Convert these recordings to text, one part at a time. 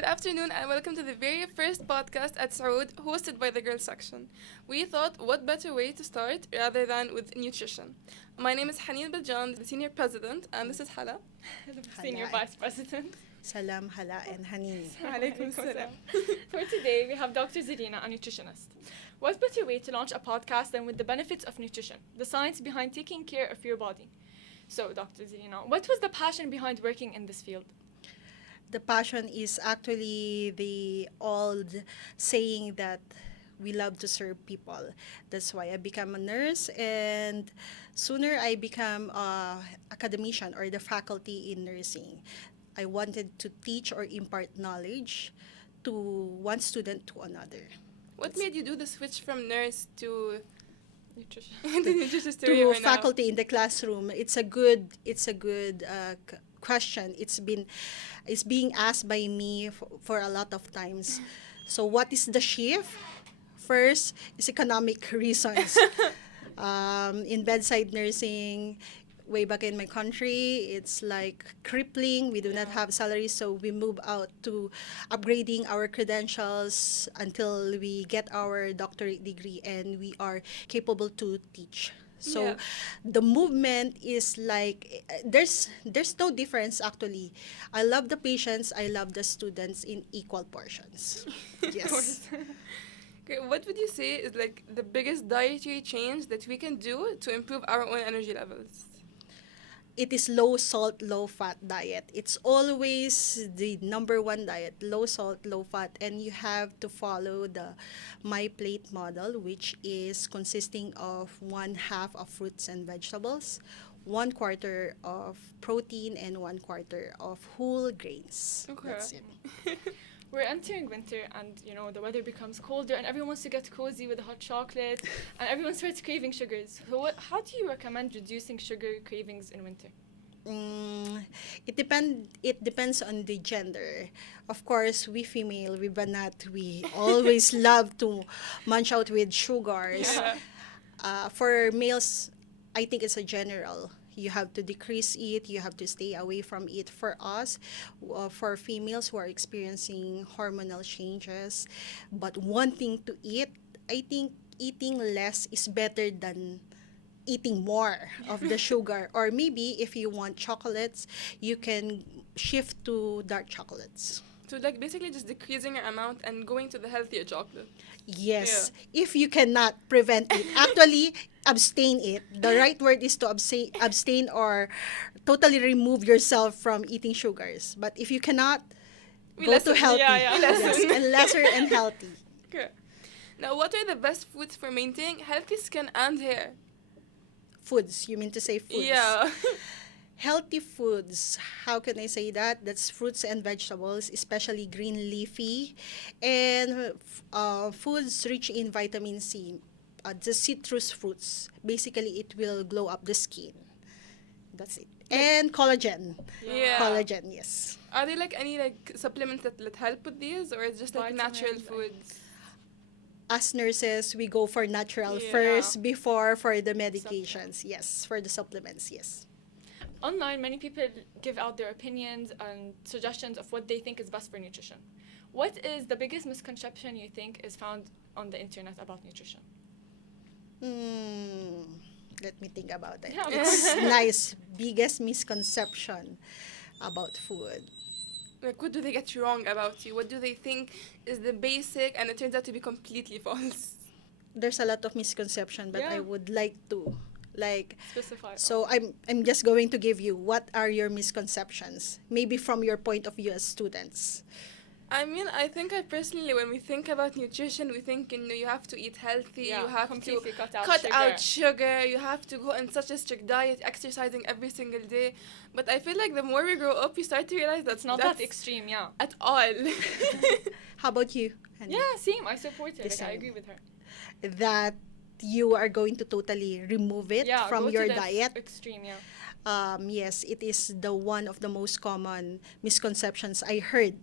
Good afternoon and welcome to the very first podcast at Saud, hosted by the Girls Section. We thought what better way to start rather than with nutrition. My name is Haneen Bajan, the Senior President, and this is Hala, Senior Vice President. Salam, Hala, and Hani. Alaikum salam. For today, we have Dr. Zarina, a nutritionist. What better way to launch a podcast than with the benefits of nutrition, the science behind taking care of your body? So, Dr. Zarina, what was the passion behind working in this field? The passion is actually the old saying that we love to serve people. That's why I became a nurse, and sooner I become a academician or the faculty in nursing. I wanted to teach or impart knowledge to one student to another. What made you do the switch from nurse to Nutrition. the nutritionist To career right now? faculty in the classroom, it's a good question. It's being asked by me for a lot of times. So what is the shift? First is economic reasons. In bedside nursing, way back in my country, it's like crippling. We do not have salaries, so we move out to upgrading our credentials until we get our doctorate degree and we are capable to teach. So Yeah. the movement is like there's no difference actually. I love the patients, I love the students in equal portions. Yes. Okay, what would you say is like the biggest dietary change that we can do to improve our own energy levels? It is low salt, low fat diet. It's always the number one diet, low salt, low fat, and you have to follow the My Plate model, which is consisting of 1/2 of fruits and vegetables, 1/4 of protein, and 1/4 of whole grains. Okay. That's it. We're entering winter and, the weather becomes colder and everyone wants to get cozy with a hot chocolate and everyone starts craving sugars. So how do you recommend reducing sugar cravings in winter? It depends on the gender. Of course, we female, we banat, we always love to munch out with sugars. Yeah. For males, I think it's a general. You have to decrease it. You have to stay away from it. For us, for females who are experiencing hormonal changes, but wanting to eat, I think eating less is better than eating more of the sugar. Or maybe if you want chocolates, you can shift to dark chocolates. So like basically just decreasing your amount and going to the healthier chocolate. Yes, if you cannot prevent it. Actually, abstain it. The right word is to abstain or totally remove yourself from eating sugars. But if you cannot, We go lessen. to healthy. Yeah. Yes, and lesser and healthy. Okay. Now, what are the best foods for maintaining healthy skin and hair? Foods, you mean to say foods? Yeah. Healthy foods, how can I say that? That's fruits and vegetables, especially green leafy, and foods rich in vitamin C, the citrus fruits. Basically, it will glow up the skin. That's it. And collagen. Yeah. Collagen, yes. Are there like any like supplements that help with these, or it's just like natural Vitamins, foods? As nurses, we go for natural Yeah. first before for the medications. Yes, for the supplements, yes. Online, many people give out their opinions and suggestions of what they think is best for nutrition. What is the biggest misconception you think is found on the internet about nutrition? Let me think about it. Yeah, of It's course. nice. Biggest misconception about food. Like, what do they get wrong about you? What do they think is the basic, and it turns out to be completely false? There's a lot of misconception, but Yeah. I would like to Specify. so I'm just going to give you what are your misconceptions, maybe from your point of view as students. I mean, I think I personally, when we think about nutrition, we think, you have to eat healthy, Yeah, you have to completely cut cut out out sugar, you have to go on such a strict diet, exercising every single day. But I feel like the more we grow up, we start to realize It's not that extreme, yeah. at all. How about you, Hani? Yeah, same. I support her. The Like, I same. agree with her. That you are going to totally remove it Yeah, from go your to the diet. extreme, yeah. Yes, it is the one of the most common misconceptions I heard,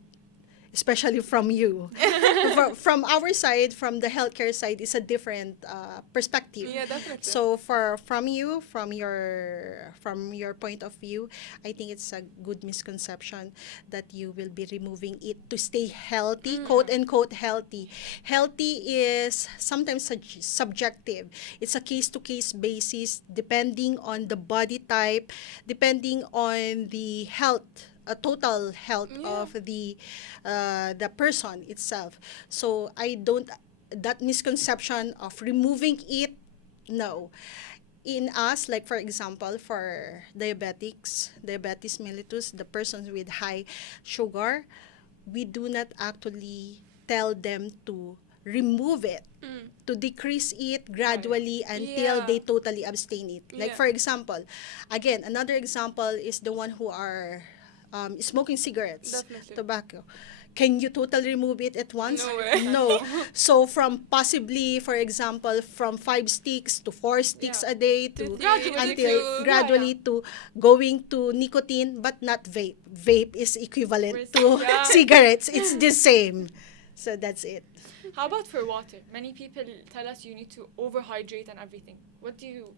especially from you, from our side, from the healthcare side, is a different perspective. Yeah, definitely. So from your point of view, I think it's a good misconception that you will be removing it to stay healthy, quote unquote healthy. Healthy is sometimes subjective. It's a case to case basis depending on the body type, depending on the health, total health Yeah. of the person itself. So I don't, that misconception of removing it, no. In us, like for example, for diabetes mellitus, the persons with high sugar, we do not actually tell them to remove it, to decrease it gradually until Yeah. they totally abstain it. Like Yeah. for example, again, another example is the one who are smoking cigarettes, Definitely. tobacco. Can you totally remove it at once? No way. No. So from possibly, for example, from 5 sticks to 4 sticks Yeah. a day To to gradually until to- gradually to going to nicotine, but not vape. Vape is equivalent to Yeah. cigarettes. It's the same. So that's it. How about for water? Many people tell us you need to overhydrate and everything. What do you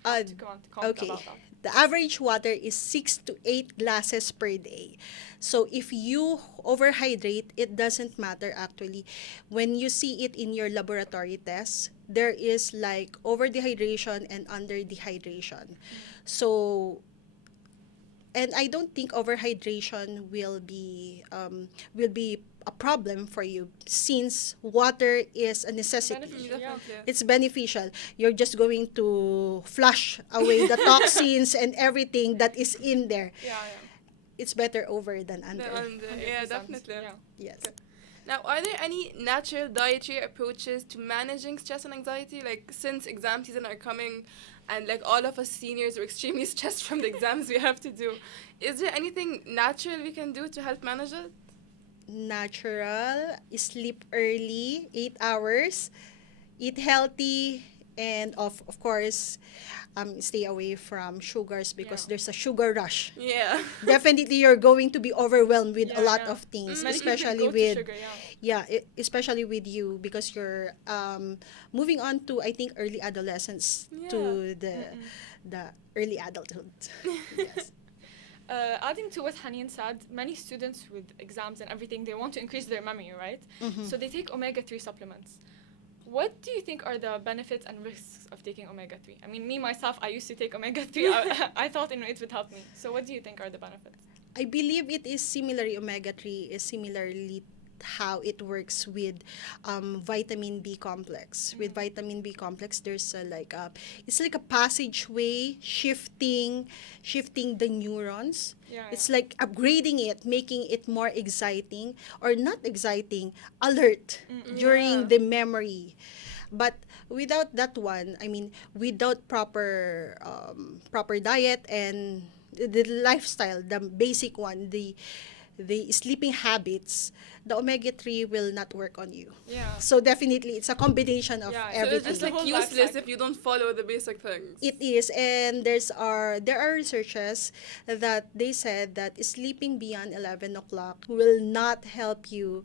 Uh, to comment okay. about that? The average water is 6 to 8 glasses per day. So if you overhydrate, it doesn't matter actually. When you see it in your laboratory tests, there is like over dehydration and under dehydration. So, and I don't think overhydration will be a problem for you since water is a necessity. Beneficial, yeah. Definitely. It's beneficial. You're just going to flush away the toxins and everything that is in there. Yeah, It's better over than under. Yeah, 100%. definitely. Yeah. Yes. Now, are there any natural dietary approaches to managing stress and anxiety? Like, since exam season are coming and like all of us seniors are extremely stressed from the exams we have to do, is there anything natural we can do to help manage it? Natural, sleep early, 8 hours, eat healthy, and of course, stay away from sugars because Yeah. there's a sugar rush. Yeah. Definitely, you're going to be overwhelmed with a Yeah, lot yeah. of things, Many people especially go to with sugar, yeah. especially with you because you're moving on to I think early adolescence to the early adulthood. Yes. Adding to what Haneen said, many students with exams and everything, they want to increase their memory, right? Mhm. So they take omega-3 supplements. What do you think are the benefits and risks of taking omega-3? I mean, me, myself, I used to take omega-3. I thought it would help me. So what do you think are the benefits? I believe it is similarly omega-3 is similarly how it works with vitamin B complex. With vitamin B complex, there's it's like a passageway shifting the neurons. Yeah, It's like upgrading it, making it more exciting or not exciting, alert during Yeah. the memory. But without that one, I mean, without proper diet and the lifestyle, the basic one, the sleeping habits, the omega-3 will not work on you. Yeah. So definitely, it's a combination of Yeah, so So everything. it's just The like whole life useless cycle. if you don't follow the basic things. It is, and there are researches that they said that sleeping beyond 11 o'clock will not help you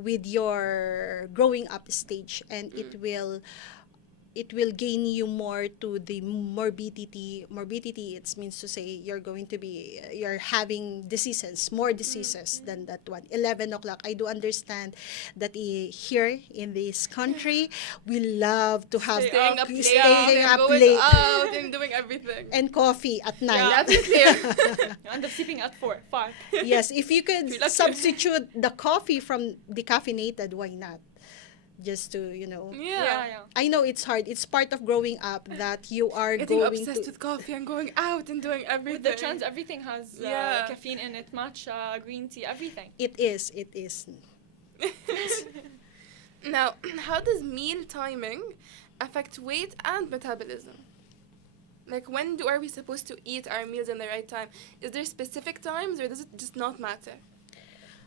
with your growing up stage, and it will gain you more to the morbidity. Morbidity, it means to say you're having more diseases than that one. 11 o'clock, I do understand that here in this country, we love to have Staying up late, staying and up going late. out and doing everything. And coffee at night. Yeah. Definitely. You end up sleeping at 4, 5. Yes, if you could If you're lucky. substitute the coffee from decaffeinated, why not? Just to, Yeah. I know it's hard. It's part of growing up that you are Getting going obsessed to. with coffee and going out and doing everything. With the trends, everything has Yeah. caffeine in it, matcha, green tea, everything. It is. It is. Now, how does meal timing affect weight and metabolism? Like, when are we supposed to eat our meals in the right time? Is there specific times or does it just not matter?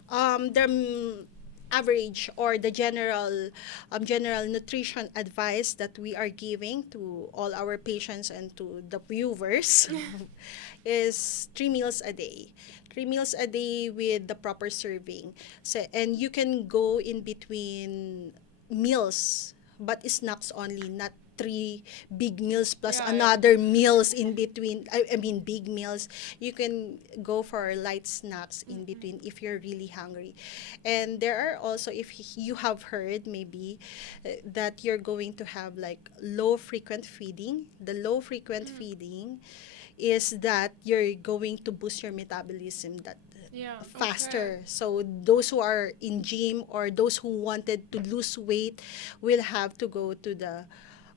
The average or the general nutrition advice that we are giving to all our patients and to the viewers is 3 meals a day. 3 meals a day with the proper serving. So, and you can go in between meals, but snacks only, not three big meals plus Yeah, yeah. another meals in between. I mean, big meals. You can go for light snacks in between if you're really hungry. And there are also, if you have heard maybe, that you're going to have like low frequent feeding. The low frequent feeding is that you're going to boost your metabolism that Yeah. faster. So those who are in gym or those who wanted to lose weight will have to go to the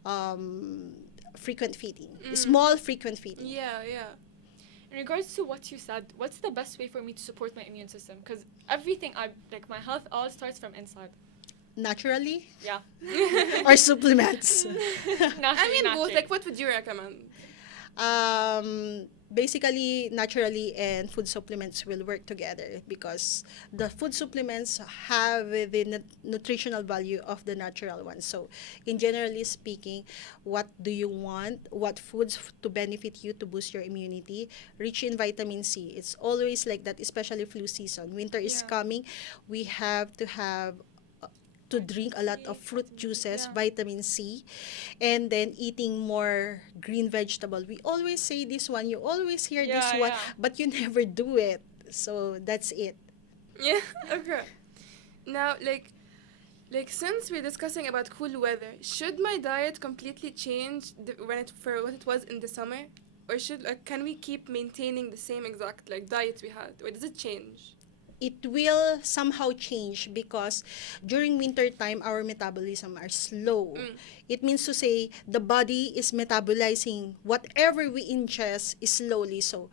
um, frequent feeding, small frequent feeding. Yeah, yeah. In regards to what you said, what's the best way for me to support my immune system? Because everything like my health all starts from inside. Naturally Yeah. or supplements. I mean, both. naturally. Like, what would you recommend? Basically, naturally and food supplements will work together because the food supplements have the nutritional value of the natural ones. So, in generally speaking, what do you want? What foods to benefit you to boost your immunity? Rich in vitamin C. It's always like that, especially flu season. Winter is Yeah. coming. We have to drink a lot of fruit juices, Yeah. vitamin C, and then eating more green vegetable. We always say this one, you always hear this Yeah, one, yeah. but you never do it. So that's it. Yeah, okay. Now, like since we're discussing about cool weather, should my diet completely change for what it was in the summer, or can we keep maintaining the same exact like diet we had, or does it change? It will somehow change because during winter time our metabolism are slow. It means to say the body is metabolizing whatever we ingest is slowly. So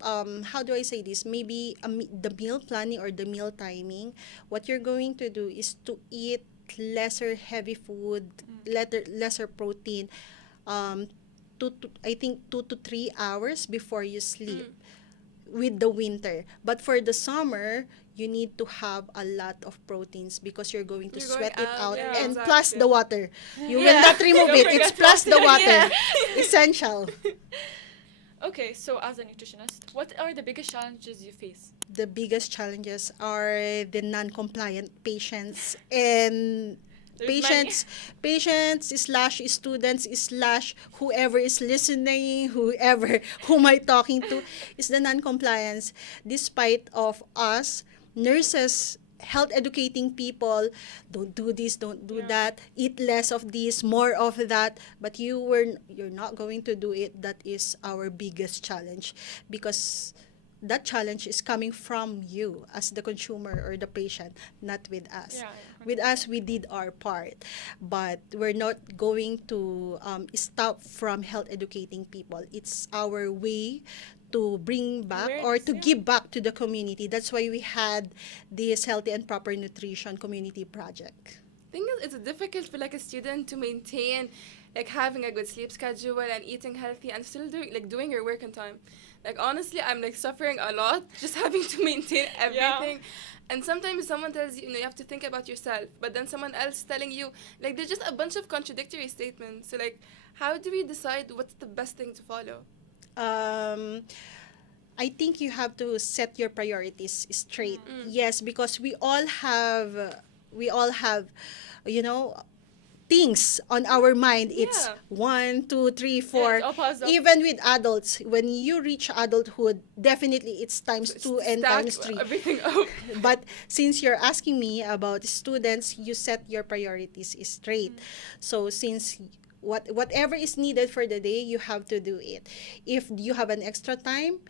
how do I say this? Maybe the meal planning or the meal timing, what you're going to do is to eat lesser heavy food, lesser protein, I think 2 to 3 hours before you sleep with the winter. But for the summer, you need to have a lot of proteins because you're going to You're going sweat it out yeah, and exactly. plus the water. You will Yeah. not remove Don't it. It's forget plus the water. water. Yeah. Essential. Okay, so as a nutritionist, what are the biggest challenges you face? The biggest challenges are the non-compliant patients and There's patients slash students slash whoever is listening, whoever whom I talking to is the non-compliance. Despite of us nurses health educating people, don't do this, don't do Yeah. that, eat less of this, more of that, but you're not going to do it. That is our biggest challenge because that challenge is coming from you as the consumer or the patient, not with us. Yeah, yeah. With us, we did our part, but we're not going to stop from health educating people. It's our way to bring back or Awareness, to yeah. give back to the community. That's why we had this Healthy and Proper Nutrition Community Project. Thing is, it's difficult for like a student to maintain like having a good sleep schedule and eating healthy and still doing your work on time. Like honestly, I'm like suffering a lot just having to maintain everything. And sometimes someone tells you, you have to think about yourself, but then someone else telling you, like there's just a bunch of contradictory statements. So like, how do we decide what's the best thing to follow? I think you have to set your priorities straight. Mm. Yes, because we all have, you know, things on our mind. It's Yeah. 1, 2, 3, Yeah, 4. it's all positive. Even with adults, when you reach adulthood, definitely it's times 2 and Stack times 3. everything up. But since you're asking me about students, you set your priorities straight. So since whatever is needed for the day, you have to do it. If you have an extra time,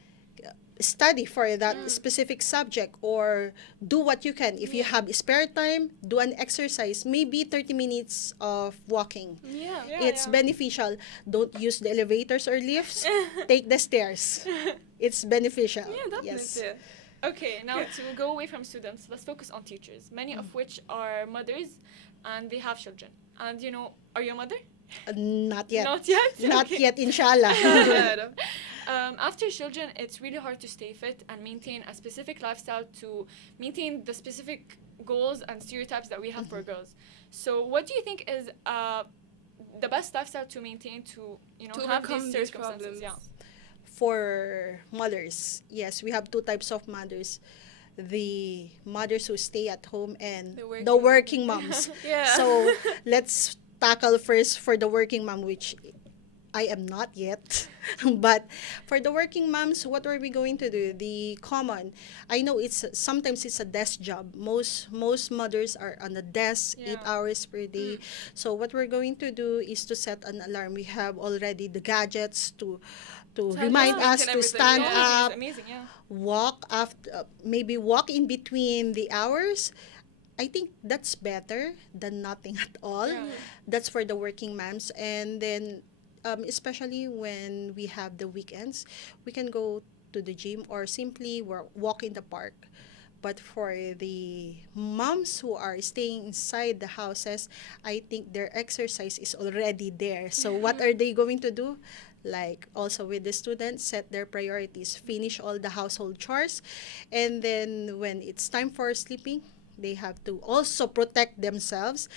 study for that specific subject or do what you can. If you have spare time, do an exercise, maybe 30 minutes of walking. Yeah. Yeah. It's beneficial. Don't use the elevators or lifts. Take the stairs. It's beneficial. Yeah, definitely. Yes. Okay, now to go away from students, let's focus on teachers, many of which are mothers and they have children. And are you a mother? Not yet. Not yet? Not Okay. yet, inshallah. After children, it's really hard to stay fit and maintain a specific lifestyle to maintain the specific goals and stereotypes that we have for girls. So what do you think is the best lifestyle to maintain to To have overcome these these circumstances? problems. Yeah. for mothers. Yes, we have two types of mothers. The mothers who stay at home and the working moms. Yeah. So let's tackle first for the working mom, which I am not yet. But for the working moms, what are we going to do? The common. I know it's sometimes it's a desk job. Most mothers are on the desk Yeah. 8 hours per day. So what we're going to do is to set an alarm. We have already the gadgets to Tell remind yourself us and to everything, stand yeah. Technology is up, amazing, yeah. walk after, maybe walk in between the hours. I think that's better than nothing at all. Yeah. That's for the working moms. And then, especially when we have the weekends, we can go to the gym or simply walk in the park. But for the moms who are staying inside the houses, I think their exercise is already there. So what are they going to do? Like also with the students, set their priorities, finish all the household chores, and then when it's time for sleeping, they have to also protect themselves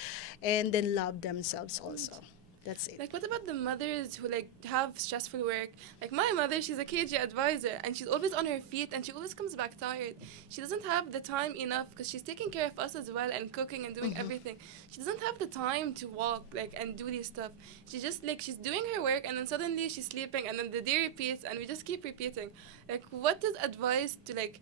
and then love themselves also. That's it. Like, what about the mothers who, like, have stressful work? Like, my mother, she's a KG advisor, and she's always on her feet, and she always comes back tired. She doesn't have the time enough, because she's taking care of us as well, and cooking and doing everything. She doesn't have the time to walk, like, and do this stuff. She just, like, she's doing her work, and then suddenly she's sleeping, and then the day repeats, and we just keep repeating. Like, what is advice to, like,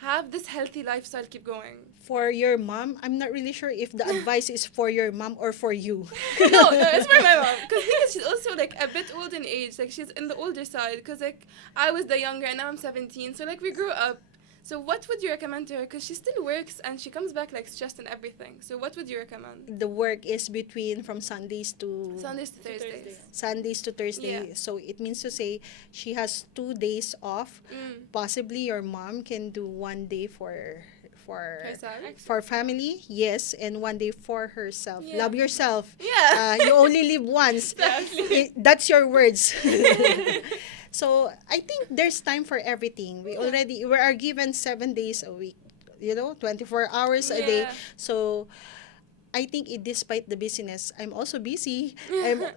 have this healthy lifestyle keep going? For your mom, I'm not really sure if the advice is for your mom or for you. No, it's for my mom. Because she's also, like, a bit old in age. Like, she's in the older side. Because, like, I was the younger, and now I'm 17. So, like, we grew up. So, what would you recommend to her? Because she still works, and she comes back, like, stressed and everything. So, what would you recommend? The work is between from Sundays to Sundays to Thursdays. Sundays to Thursday. Yeah. So it means to say she has 2 days off. Possibly your mom can do 1 day for Herself? for family, yes, and 1 day for herself. Yeah. Love yourself. Yeah. You only live once. That's your words. So I think there's time for everything. We are given 7 days a week, 24 hours a day. Yeah. So I think despite the busyness, I'm also busy. I'm,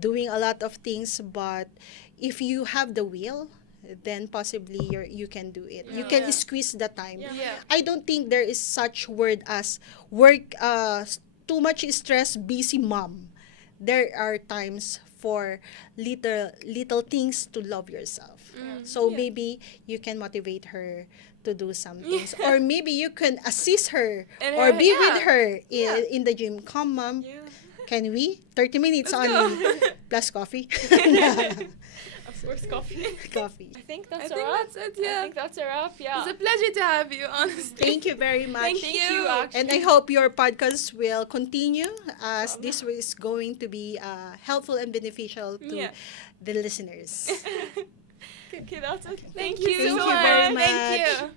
doing a lot of things, but if you have the will, then possibly you can do it. You can Yeah. squeeze the time. Yeah. Yeah. I don't think there is such word as work, too much stress, busy mom. There are times for little things to love yourself. So Yeah. maybe you can motivate her to do some things, or maybe you can assist her And or be yeah. with her Yeah. in the gym. Come, mom. Yeah. Can we? 30 minutes Let's only. go. Plus coffee. Of course, coffee. Coffee. I think I that's a think wrap. that's it, I yeah. think that's a wrap, yeah. It's a pleasure to have you, honestly. Thank you very much. Thank Thank you. you, actually. And I hope your podcast will continue, as this is going to be helpful and beneficial to Yeah. the listeners. Okay, that's it. Thank you Thank so you very much. Thank much. you.